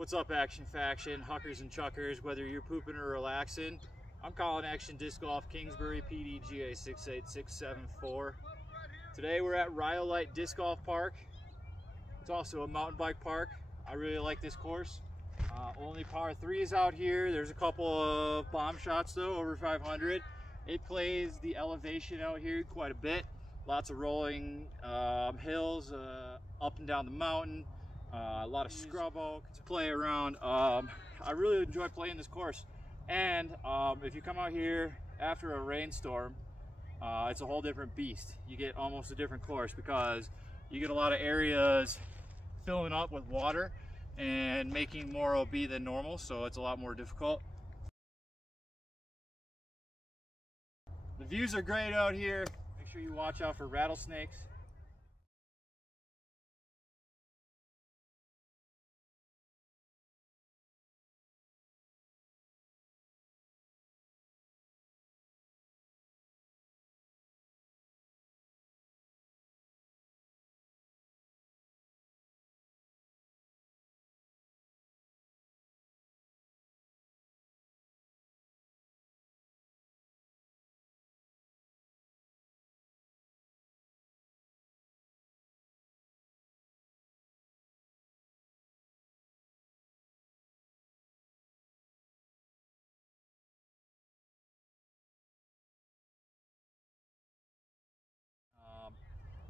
What's up, Action Faction, huckers and chuckers, whether you're pooping or relaxing? I'm calling Action Disc Golf, Kingsbury, PDGA 68674. Today we're at Rhyolite Disc Golf Park. It's also a mountain bike park. I really like this course. Only par 3s out here. There's a couple of bomb shots though, over 500. It plays the elevation out here quite a bit. Lots of rolling hills up and down the mountain. A lot of scrub oak to play around. I really enjoy playing this course, and if you come out here after a rainstorm, it's a whole different beast. You get almost a different course because you get a lot of areas filling up with water and making more OB than normal, so it's a lot more difficult. The views are great out here. Make sure you watch out for rattlesnakes.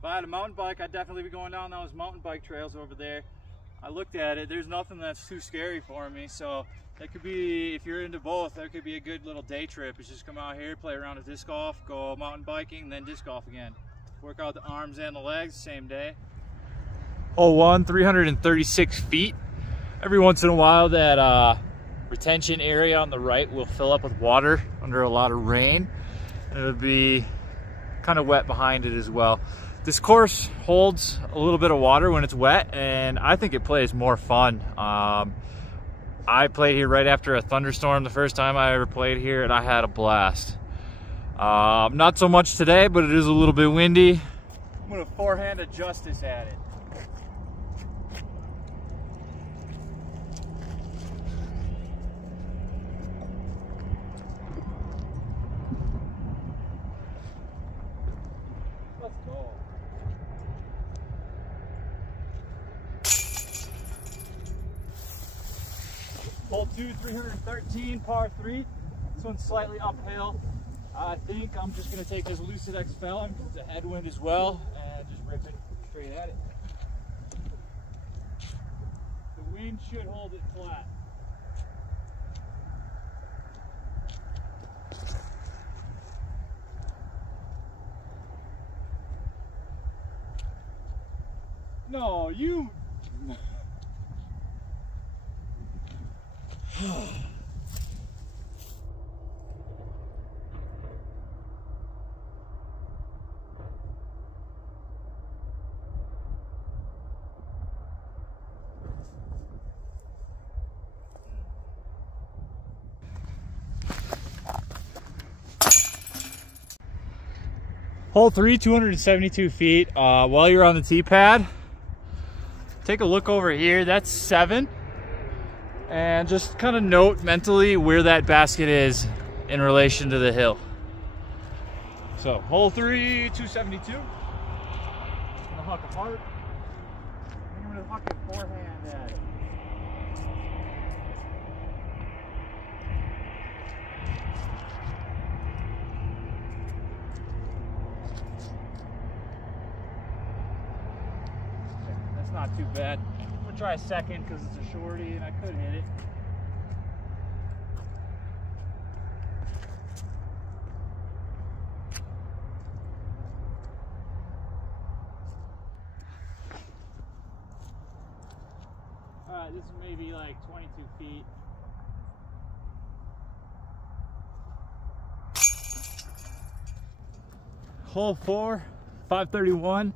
If I had a mountain bike, I'd definitely be going down those mountain bike trails over there. I looked at it, there's nothing that's too scary for me, so that could be, if you're into both, that could be a good little day trip. It's just come out here, play around with disc golf, go mountain biking, then disc golf again. Work out the arms and the legs the same day. Hole 1, 336 feet. Every once in a while that retention area on the right will fill up with water under a lot of rain. It'll be kind of wet behind it as well. This course holds a little bit of water when it's wet, and I think it plays more fun. I played here right after a thunderstorm the first time I ever played here, and I had a blast. Not so much today, but it is a little bit windy. I'm gonna forehand a justice at it. Let's go. Hole 2, 313, par 3. This one's slightly uphill. I think I'm just going to take this Lucid X Felon because it's a headwind as well, and just rip it straight at it. The wind should hold it flat. No, you... Hole 3, 272 feet. While you're on the tee pad, take a look over here. That's 7. And just kind of note mentally where that basket is in relation to the hill. So, hole 3, 272. I'm gonna huck apart. I'm gonna huck it forehand at it. That's not too bad. I'm gonna try a second because it's a shorty and I could hit it. Alright, this is maybe like 22 feet. Hole 4, 531.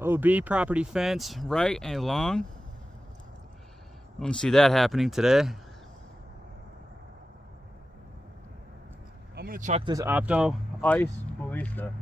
OB property fence, right and long. I don't see that happening today. I'm gonna chuck this Opto Ice Ballista.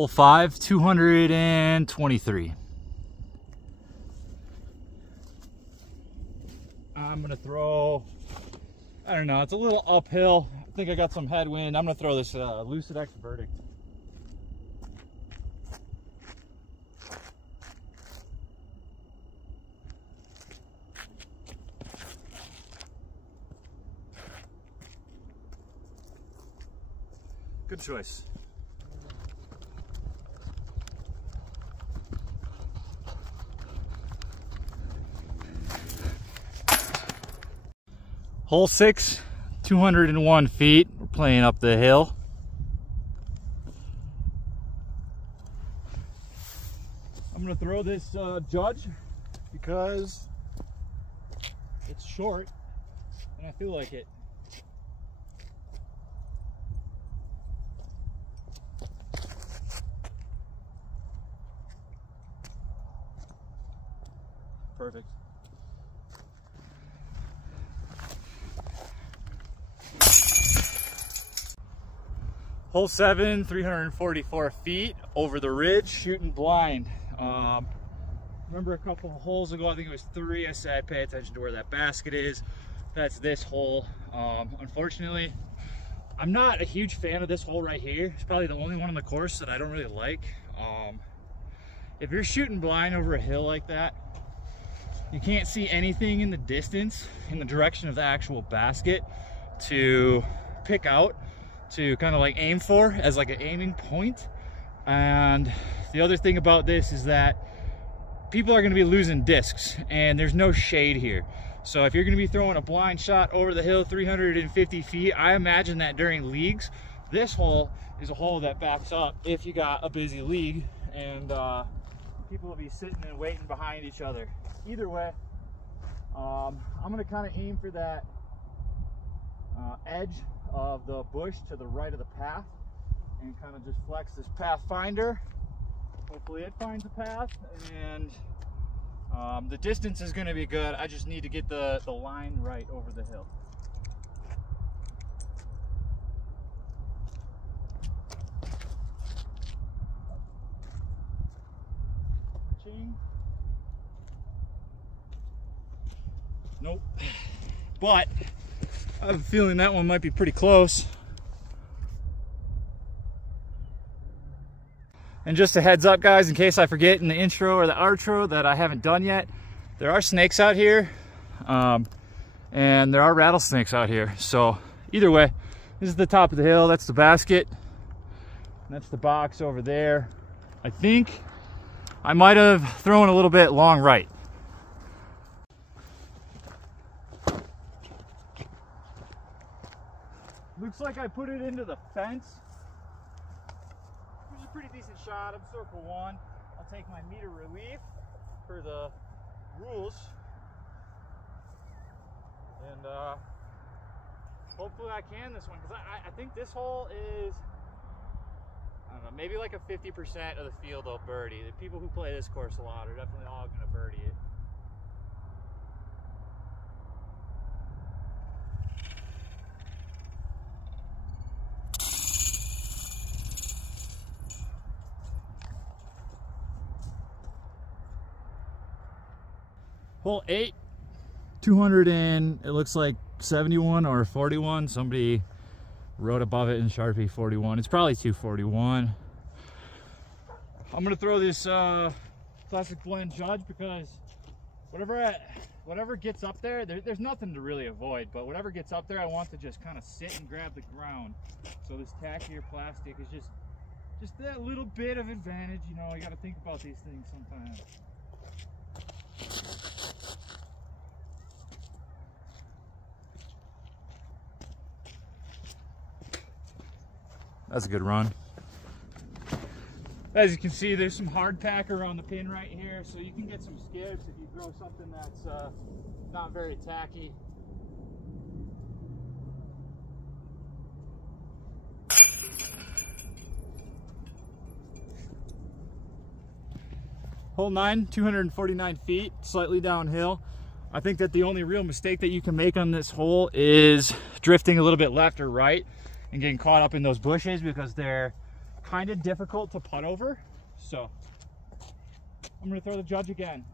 Hole 5, 223. I'm gonna throw, I don't know, it's a little uphill. I think I got some headwind. I'm gonna throw this Lucid X Verdict. Good choice. Hole 6, 201 feet. We're playing up the hill. I'm gonna throw this Judge because it's short and I feel like it. Perfect. Hole 7, 344 feet over the ridge, shooting blind. Remember a couple of holes ago, I think it was 3, I said pay attention to where that basket is. That's this hole. Unfortunately, I'm not a huge fan of this hole right here. It's probably the only one on the course that I don't really like. If you're shooting blind over a hill like that, you can't see anything in the distance in the direction of the actual basket to pick out, to kind of like aim for as like an aiming point. And the other thing about this is that people are going to be losing discs and there's no shade here. So if you're going to be throwing a blind shot over the hill 350 feet, I imagine that during leagues, this hole is a hole that backs up if you got a busy league and people will be sitting and waiting behind each other. Either way, I'm going to kind of aim for that edge of the bush to the right of the path and kind of just flex this pathfinder. Hopefully it finds a path, and the distance is going to be good. I just need to get the line right over the hill. Ching. Nope. But I have a feeling that one might be pretty close. And just a heads up, guys, in case I forget in the intro or the outro that I haven't done yet, there are snakes out here, and there are rattlesnakes out here. So either way, this is the top of the hill. That's the basket. And that's the box over there. I think I might have thrown a little bit long right. Looks like I put it into the fence, which is a pretty decent shot. I'm circle 1. I'll take my meter relief for the rules, and hopefully I can this one, because I think this hole is, I don't know, maybe like a 50% of the field will birdie. The people who play this course a lot are definitely all going to birdie it. Hole 8, 200 and it looks like 71 or 41. Somebody wrote above it in Sharpie 41. It's probably 241. I'm gonna throw this classic blend Judge because whatever gets up there, there's nothing to really avoid, but whatever gets up there, I want to just kind of sit and grab the ground. So this tackier plastic is just that little bit of advantage. You know, you got to think about these things sometimes. That's a good run. As you can see, there's some hard pack around the pin right here, so you can get some skips if you throw something that's not very tacky. Hole 9, 249 feet, slightly downhill. I think that the only real mistake that you can make on this hole is drifting a little bit left or right and getting caught up in those bushes, because they're kind of difficult to putt over. So I'm going to throw the Judge again.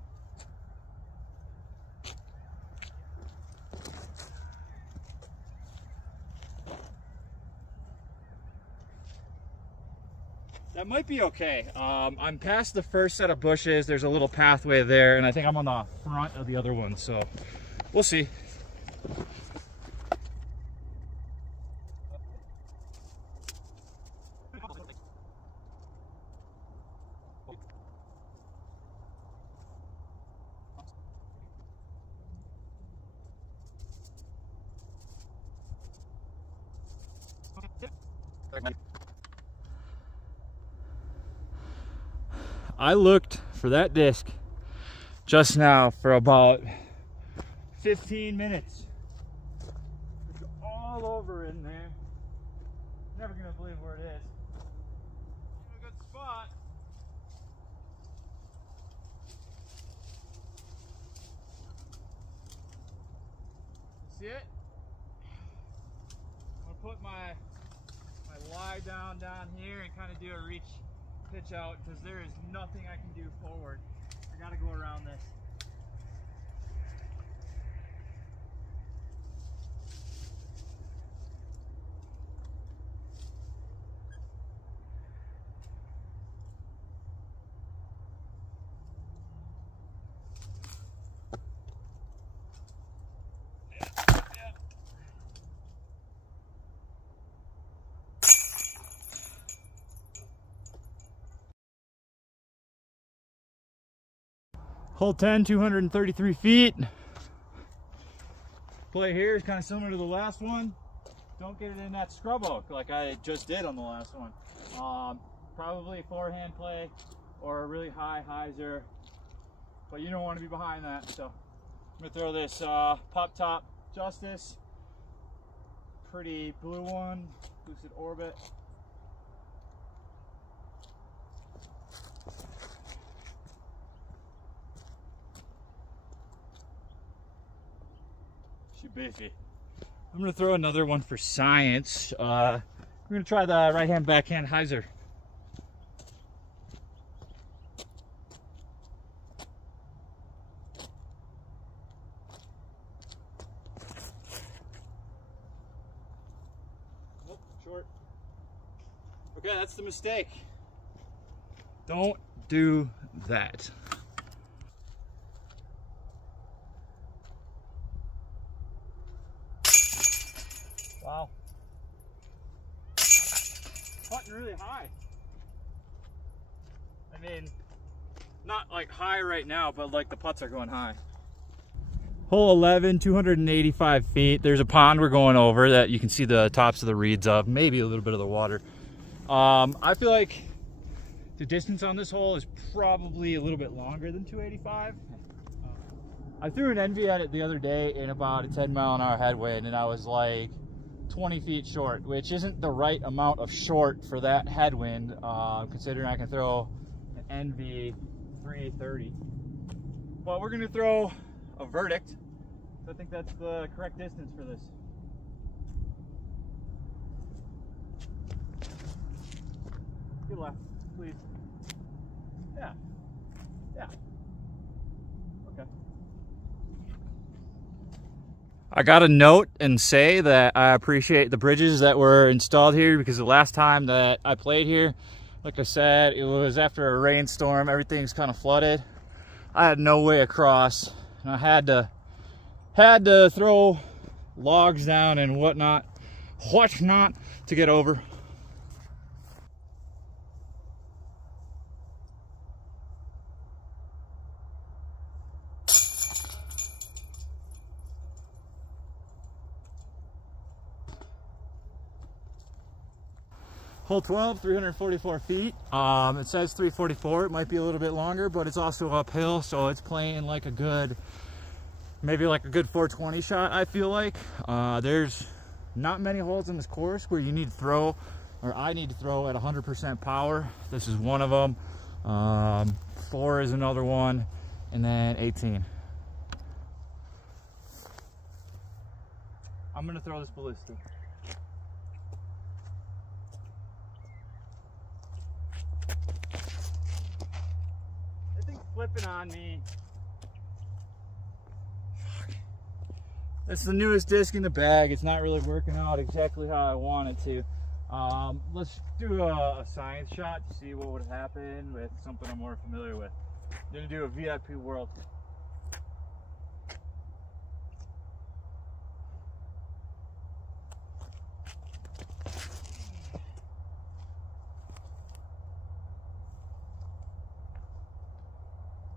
That might be okay. I'm past the first set of bushes. There's a little pathway there, and I think I'm on the front of the other one, so we'll see. I looked for that disc just now for about 15 minutes. It's all over in there. Never gonna believe where it is. In a good spot. See it? I'm gonna put my lie down here and kind of do a reach pitch out, because there is nothing I can do forward. I gotta go around this. Hole 10, 233 feet. Play here is kind of similar to the last one. Don't get it in that scrub oak like I just did on the last one. Probably forehand play or a really high hyzer, but you don't want to be behind that. So I'm gonna throw this pop top Justice, pretty blue one, Lucid Orbit. Beefy. I'm gonna throw another one for science. We're gonna try the right hand backhand hyzer. Oh, short. Okay, that's the mistake. Don't do that. Wow. Putting really high. I mean, not like high right now, but like the putts are going high. Hole 11, 285 feet. There's a pond we're going over that you can see the tops of the reeds of, maybe a little bit of the water. I feel like the distance on this hole is probably a little bit longer than 285. I threw an envy at it the other day in about a 10-mile-an-hour headwind, and I was like 20 feet short, which isn't the right amount of short for that headwind, considering I can throw an envy 330. But we're gonna throw a verdict. I think that's the correct distance for this. Good left, please. Yeah. Yeah. Okay. I got to note and say that I appreciate the bridges that were installed here, because the last time that I played here, like I said, it was after a rainstorm. Everything's kind of flooded. I had no way across, and I had to throw logs down and whatnot to get over. Hole 12, 344 feet. It says 344. It might be a little bit longer, but it's also uphill, so it's playing like a good, maybe like a good 420 shot, I feel like. There's not many holes in this course where you need to throw, or I need to throw at 100% power. This is one of them. 4 is another one, and then 18. I'm gonna throw this ballista. flipping on me. That's the newest disc in the bag. It's not really working out exactly how I want it to. Let's do a science shot to see what would happen with something I'm more familiar with. I'm gonna do a VIP World.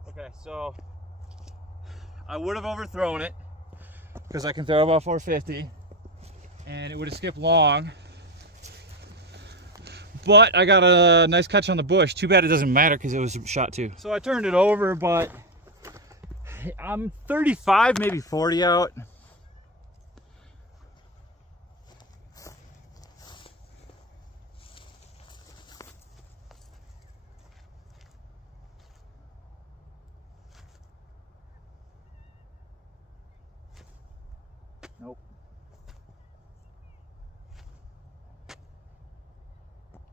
Okay, so I would have overthrown it because I can throw about 450 and it would have skipped long, but I got a nice catch on the bush. Too bad it doesn't matter because it was shot too. So I turned it over, but I'm 35, maybe 40 out. Nope.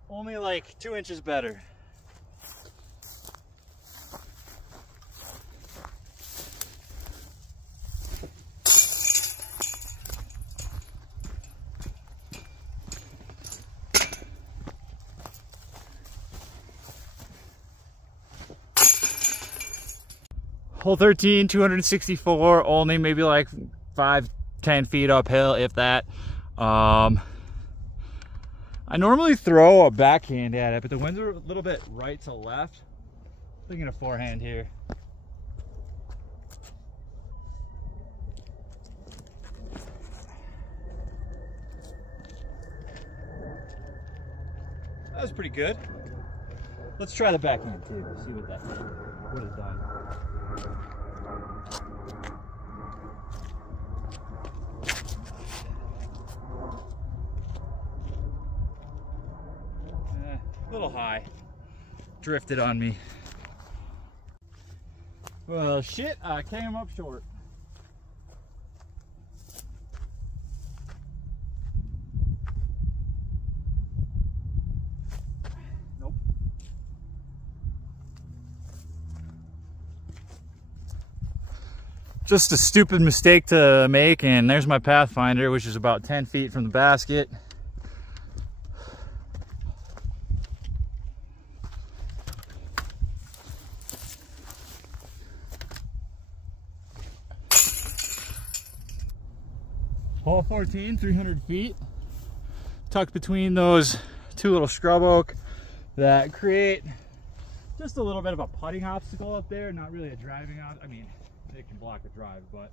Only like 2 inches better. Hole 13, 264, only maybe like 5-10 feet uphill, if that. I normally throw a backhand at it, but the winds are a little bit right to left. I'm thinking a forehand here. That was pretty good. Let's try the backhand too, see what that would have done. A little high. Drifted on me. Well, shit, I came up short. Nope. Just a stupid mistake to make, and there's my Pathfinder, which is about 10 feet from the basket. Hole 14, 300 feet, tucked between those two little scrub oak that create just a little bit of a putting obstacle up there, not really a driving I mean, it can block a drive, but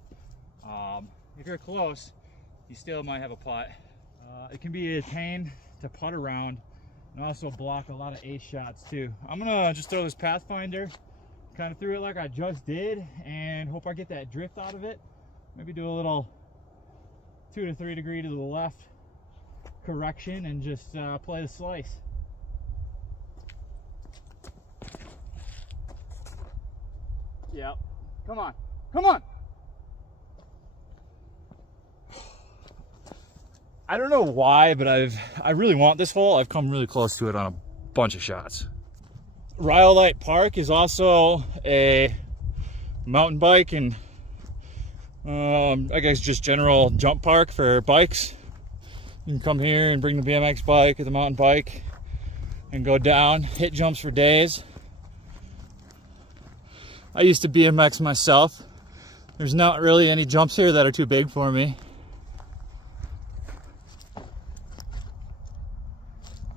if you're close, you still might have a putt. It can be a pain to putt around and also block a lot of ace shots too. I'm gonna just throw this Pathfinder kind of through it like I just did and hope I get that drift out of it. Maybe do a little 2 to 3 degree to the left correction and just play the slice. Yep. Come on. Come on. I don't know why, but I really want this hole. I've come really close to it on a bunch of shots. Rhyolite Park is also a mountain bike and I guess just general jump park for bikes. You can come here and bring the BMX bike or the mountain bike and go down, hit jumps for days. I used to BMX myself. There's not really any jumps here that are too big for me.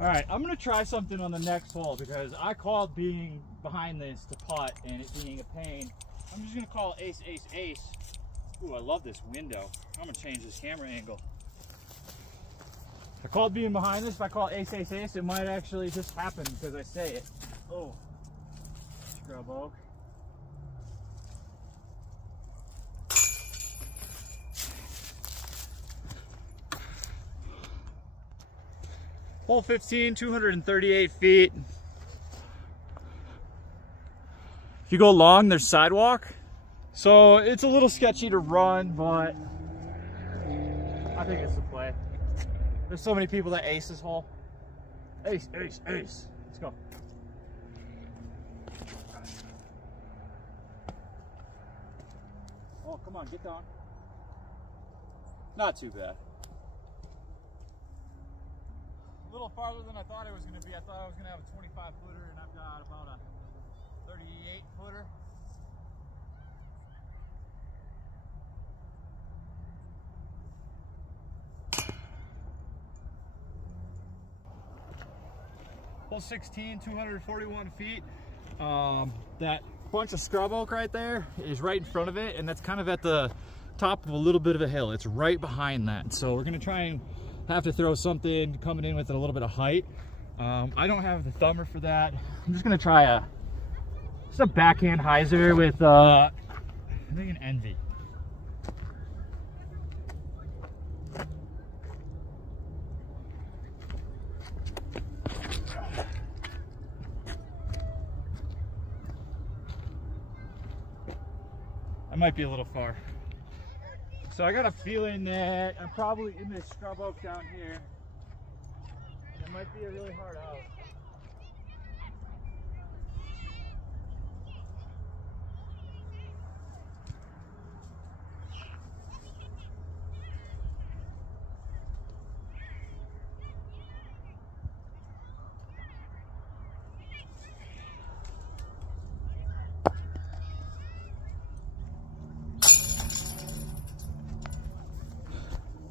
All right, I'm gonna try something on the next hole because I called being behind this to putt and it being a pain. I'm just gonna call ace, ace, ace. Ooh, I love this window. I'm gonna change this camera angle. I called being behind this. If I call ace, ace, ace, it might actually just happen because I say it. Oh, scrub oak. Hole 15, 238 feet. If you go long, there's sidewalk. So it's a little sketchy to run, but I think it's the play. There's so many people that ace this hole. Ace, ace, ace. Let's go. Come on, get down. Not too bad. A little farther than I thought it was going to be. I thought I was going to have a 25 footer, and I've got about a 38 footer. Hole 16, 241 feet. That bunch of scrub oak right there is right in front of it, and that's kind of at the top of a little bit of a hill. It's right behind that. So we're gonna try and have to throw something coming in with a little bit of height. I don't have the thumber for that. I'm just gonna try just a backhand hyzer with I think an Envy. I might be a little far. So I got a feeling that I'm probably in this scrub oak down here. It might be a really hard out.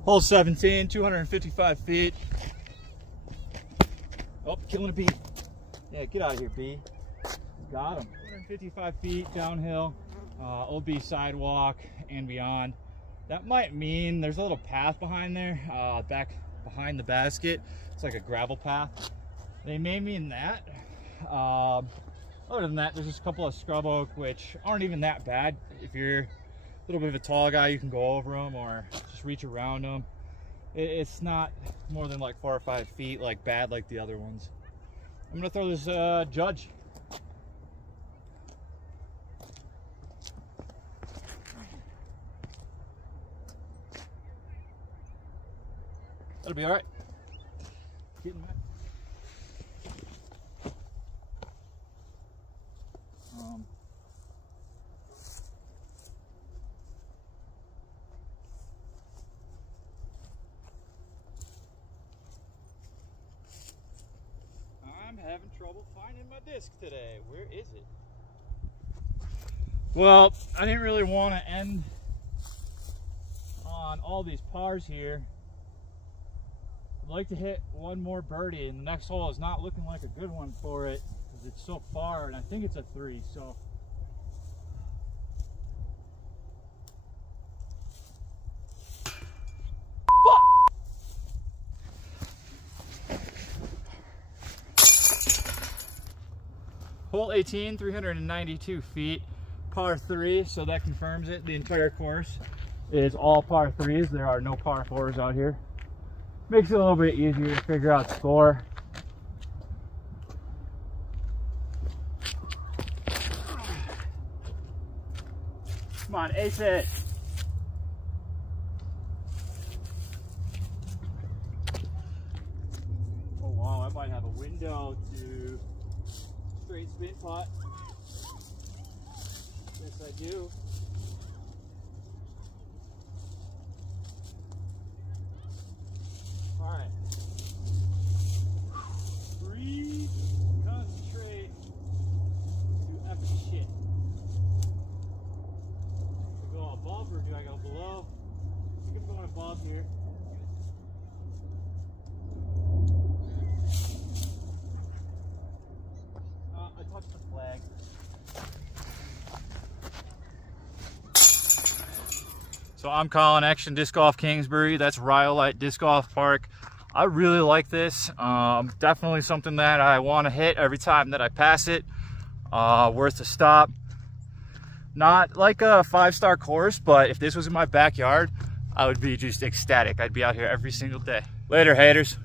Hole 17, 255 feet. Oh, killing a bee. Yeah, get out of here, bee. Got him. 255 feet downhill, OB sidewalk and beyond. That might mean there's a little path behind there, back behind the basket. It's like a gravel path. They may mean that. Other than that, there's just a couple of scrub oak, which aren't even that bad. If you're a little bit of a tall guy, you can go over them or just reach around them. It's not more than like 4 or 5 feet, like bad like the other ones. I'm gonna throw this judge. That'll be all right. Getting wet. I'm having trouble finding my disc today. Where is it? Well, I didn't really want to end on all these pars here. I'd like to hit one more birdie, and the next hole is not looking like a good one for it because it's so far, and I think it's a 3. So hole 18, 392 feet, par 3, so that confirms it. The entire course is all par 3s. There are no par 4s out here. Makes it a little bit easier to figure out score. Come on, ace it. Oh wow, I might have a window to straight spin pot. Yes, I do. All right. Breathe, concentrate, do epic shit. Do I go above or do I go below? I think I'm going above here. I touched the flag. So I'm calling Action Disc Golf Kingsbury. That's Rhyolite Disc Golf Park. I really like this. Definitely something that I want to hit every time that I pass it. Worth a stop. Not like a 5-star course, but if this was in my backyard, I would be just ecstatic. I'd be out here every single day. Later, haters.